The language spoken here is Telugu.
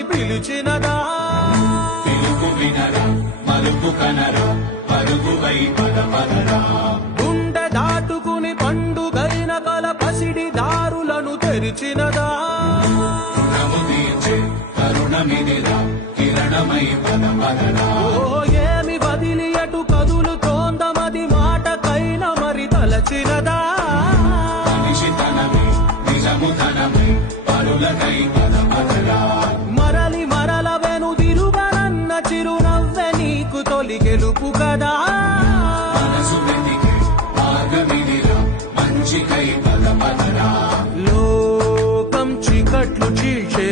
రమ్మని పిలిచినదా పిలుపు వినరా మలుపు కనరా పరుగువై పద పదరా గుండె దాటుకుని పండుగైన కల పసిడి దారులను తెరిచినదా రుణము తీర్చే కరుణమిదిరా కిరణమై పద పదరా ఓ ఏమి బదిలి అటు కదులుతోందమది మాటకైన మరి తలచినదా మనిషితనమే నిజముతనమే పరులకై పద పదరా మరలి మరల వెనుదిరుగనన్న చిరునవ్వె నీకు తొలి గెలుపు కదా మనసు వెతికే మార్గమిదిరా మంచికై పద పదరా లోకం చీకట్లు చీల్చే